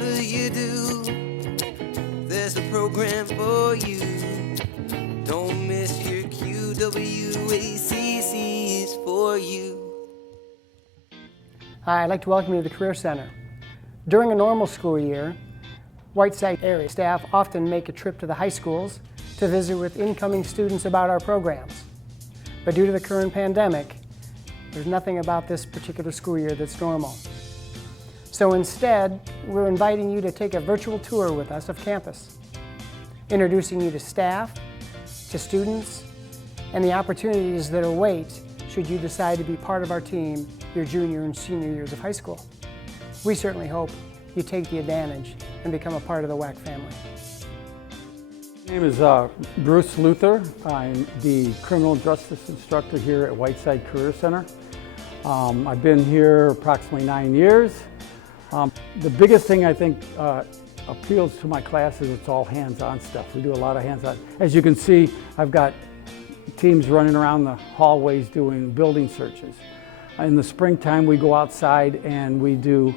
whatever you do, there's a program for you. Don't miss your cue, WACC is for you. Hi, I'd like to welcome you to the Career Center. During a normal school year, Whiteside area staff often make a trip to the high schools to visit with incoming students about our programs. But due to the current pandemic, there's nothing about this particular school year that's normal. So instead, we're inviting you to take a virtual tour with us of campus, introducing you to staff, to students, and the opportunities that await should you decide to be part of our team your junior and senior years of high school. We certainly hope you take the advantage and become a part of the WACC family. My name is Bruce Luther. I'm the criminal justice instructor here at Whiteside Career Center. I've been here approximately 9 years. The biggest thing I think appeals to my class is it's all hands-on stuff. We do a lot of hands-on. As you can see, I've got teams running around the hallways doing building searches. In the springtime, we go outside and we do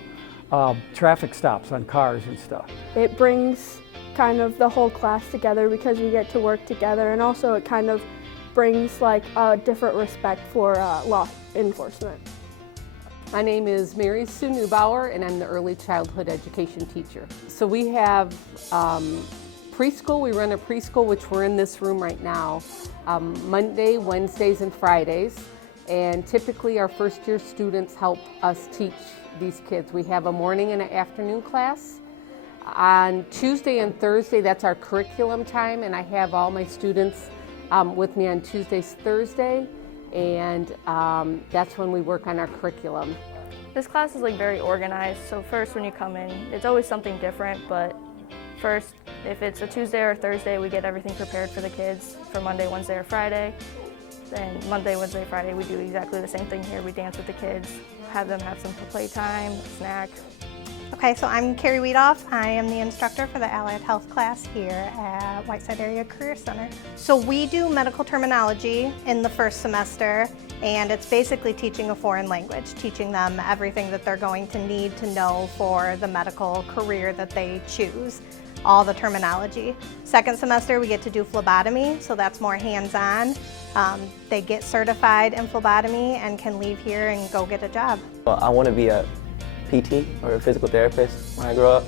traffic stops on cars and stuff. It brings kind of the whole class together because we get to work together, and also it kind of brings like a different respect for law enforcement. My name is Mary Sue Neubauer, and I'm the early childhood education teacher. So we have preschool. We run a preschool, which we're in this room right now, Monday, Wednesdays, and Fridays. And typically our first year students help us teach these kids. We have a morning and an afternoon class. On Tuesday and Thursday, that's our curriculum time, and I have all my students with me on Tuesdays, Thursday, and that's when we work on our curriculum. This class is like very organized, so first when you come in, it's always something different, but first, if it's a Tuesday or Thursday, we get everything prepared for the kids for Monday, Wednesday, or Friday. Then Monday, Wednesday, Friday, we do exactly the same thing here. We dance with the kids, have them have some playtime, snack. Okay, so I'm Carrie Weedoff. I am the instructor for the Allied Health class here at Whiteside Area Career Center. So we do medical terminology in the first semester, and it's basically teaching a foreign language, teaching them everything that they're going to need to know for the medical career that they choose, all the terminology. Second semester, we get to do phlebotomy, so that's more hands-on. They get certified in phlebotomy and can leave here and go get a job. Well, I want to be a PT or a physical therapist when I grow up,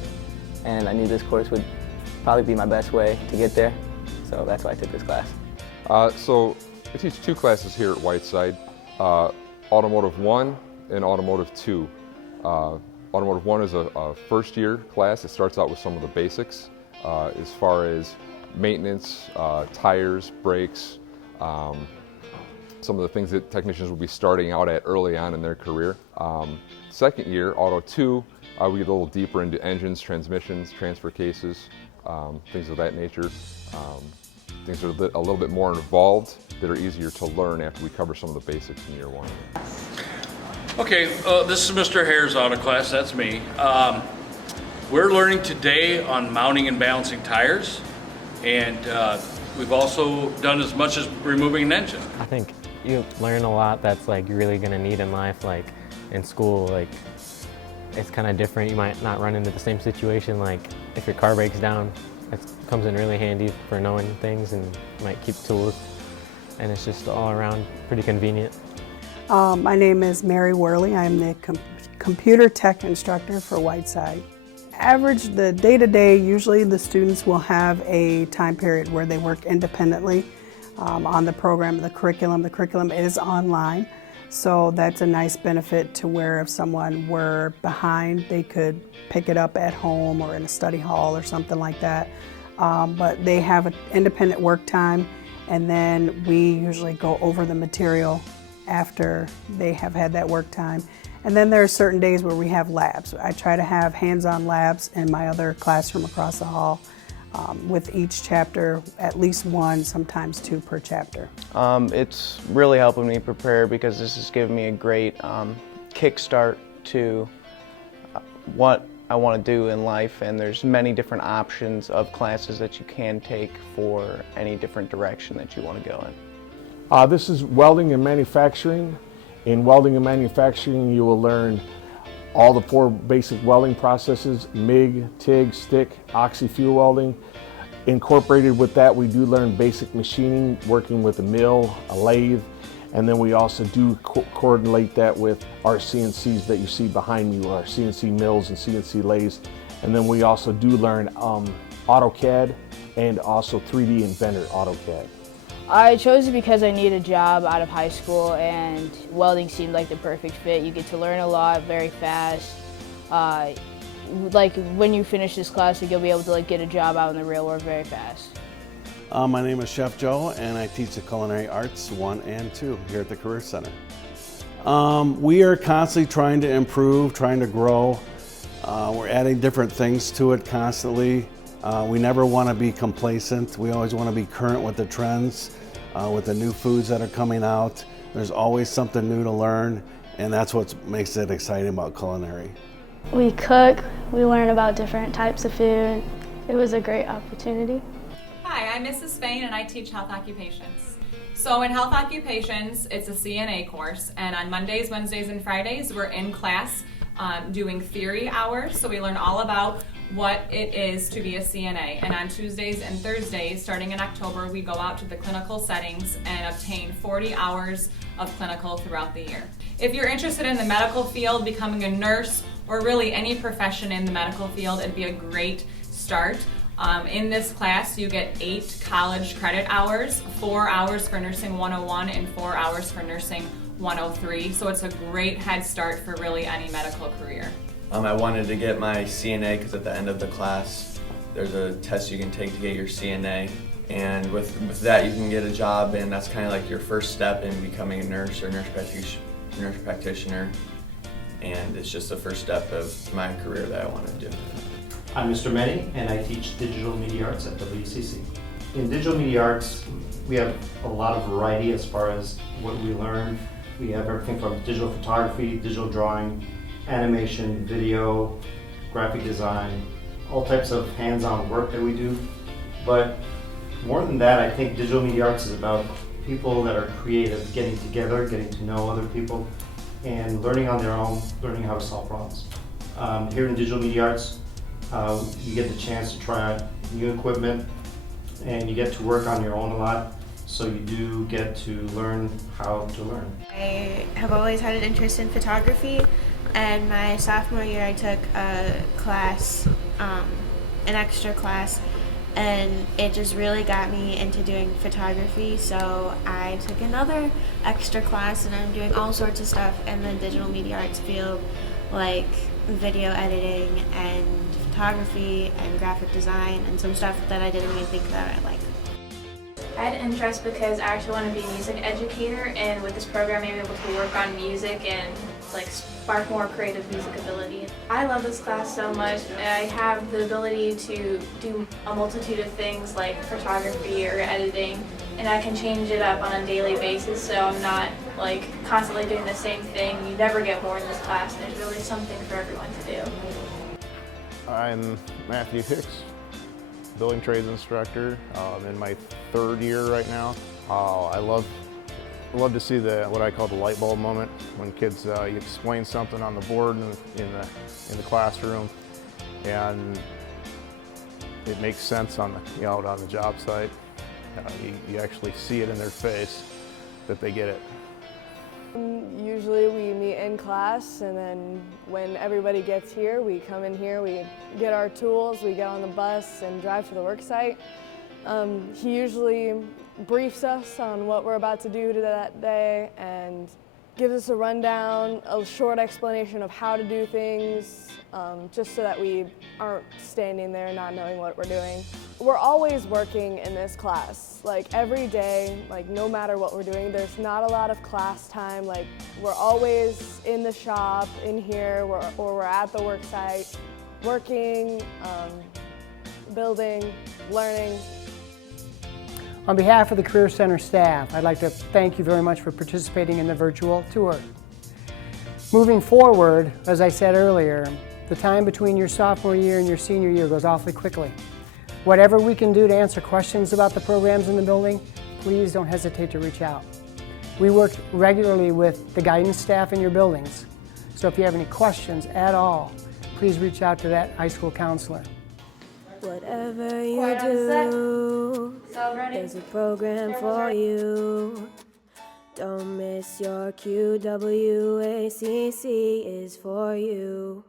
and I knew this course would probably be my best way to get there, so that's why I took this class. So I teach two classes here at Whiteside, Automotive 1 and Automotive 2. Automotive 1 is a first year class. It starts out with some of the basics as far as maintenance, tires, brakes, some of the things that technicians will be starting out at early on in their career. Second year, Auto 2, we get a little deeper into engines, transmissions, transfer cases, things of that nature. Things that are a little bit more involved that are easier to learn after we cover some of the basics in year one. Okay, this is Mr. Hare's auto class, that's me. We're learning today on mounting and balancing tires, and we've also done as much as removing an engine. I think you learn a lot that's like you're really gonna need in life, like in school. Like it's kind of different. You might not run into the same situation. Like if your car breaks down, it comes in really handy for knowing things, and you might keep tools, and it's just all around pretty convenient. My name is Mary Worley. I'm the computer tech instructor for Whiteside. Average, the day-to-day, usually the students will have a time period where they work independently on the program, the curriculum. The curriculum is online, so that's a nice benefit to where if someone were behind, they could pick it up at home or in a study hall or something like that. But they have an independent work time, and then we usually go over the material after they have had that work time. And then there are certain days where we have labs. I try to have hands-on labs in my other classroom across the hall with each chapter, at least one, sometimes two per chapter. It's really helping me prepare because this has given me a great kickstart to what I want to do in life, and there's many different options of classes that you can take for any different direction that you want to go in. This is welding and manufacturing. In welding and manufacturing, you will learn all the 4 basic welding processes, MIG, TIG, stick, oxy-fuel welding. Incorporated with that, we do learn basic machining, working with a mill, a lathe, and then we also do coordinate that with our CNCs that you see behind me, our CNC mills and CNC lathes. And then we also do learn AutoCAD and also 3D Inventor AutoCAD. I chose it because I needed a job out of high school and welding seemed like the perfect fit. You get to learn a lot very fast. Like when you finish this class, you'll be able to get a job out in the real world very fast. My name is Chef Joe and I teach the Culinary Arts 1 and 2 here at the Career Center. We are constantly trying to improve, trying to grow. We're adding different things to it constantly. We never want to be complacent. We always want to be current with the trends, with the new foods that are coming out. There's always something new to learn, and that's what makes it exciting about culinary. We cook, we learn about different types of food. It was a great opportunity. Hi, I'm Mrs. Spain and I teach health occupations. So in health occupations, it's a CNA course, and on Mondays, Wednesdays, and Fridays, we're in class doing theory hours, so we learn all about what it is to be a CNA. And on Tuesdays and Thursdays, starting in October, we go out to the clinical settings and obtain 40 hours of clinical throughout the year. If you're interested in the medical field, becoming a nurse, or really any profession in the medical field, it'd be a great start. In this class, you get 8 college credit hours, 4 hours for Nursing 101 and 4 hours for Nursing 103. So it's a great head start for really any medical career. I wanted to get my CNA because at the end of the class, there's a test you can take to get your CNA. And with that, you can get a job, and that's kind of like your first step in becoming a nurse or nurse practitioner. And it's just the first step of my career that I want to do. I'm Mr. Mehdi, and I teach digital media arts at WCC. In digital media arts, we have a lot of variety as far as what we learn. We have everything from digital photography, digital drawing, animation, video, graphic design, all types of hands-on work that we do. But more than that, I think digital media arts is about people that are creative, getting together, getting to know other people, and learning on their own, learning how to solve problems. Here in digital media arts, you get the chance to try out new equipment, and you get to work on your own a lot, so you do get to learn how to learn. I have always had an interest in photography, and my sophomore year I took a class, an extra class, and it just really got me into doing photography, so I took another extra class and I'm doing all sorts of stuff in the digital media arts field, like video editing and photography and graphic design and some stuff that I didn't even think that I liked. I had an interest because I actually want to be a music educator, and with this program I'm able to work on music and spark more creative music ability. I love this class so much. I have the ability to do a multitude of things like photography or editing, and I can change it up on a daily basis, so I'm not constantly doing the same thing. You never get bored in this class, and there's really something for everyone to do. I'm Matthew Hicks, building trades instructor. I'm in my 3rd year right now. I love to see what I call the light bulb moment, when kids you explain something on the board in the classroom, and it makes sense out on the job site. You actually see it in their face that they get it. Usually we meet in class, and then when everybody gets here, we come in here, we get our tools, we get on the bus and drive to the work site. He usually briefs us on what we're about to do that day and gives us a rundown, a short explanation of how to do things, just so that we aren't standing there not knowing what we're doing. We're always working in this class, every day, no matter what we're doing. There's not a lot of class time. We're always in the shop, in here, or we're at the work site, working, building, learning. On behalf of the Career Center staff, I'd like to thank you very much for participating in the virtual tour. Moving forward, as I said earlier, the time between your sophomore year and your senior year goes awfully quickly. Whatever we can do to answer questions about the programs in the building, please don't hesitate to reach out. We work regularly with the guidance staff in your buildings So if you have any questions at all, please reach out to that high school counselor. Whatever you do, there's a program for you. Don't miss your cue, WACC is for you.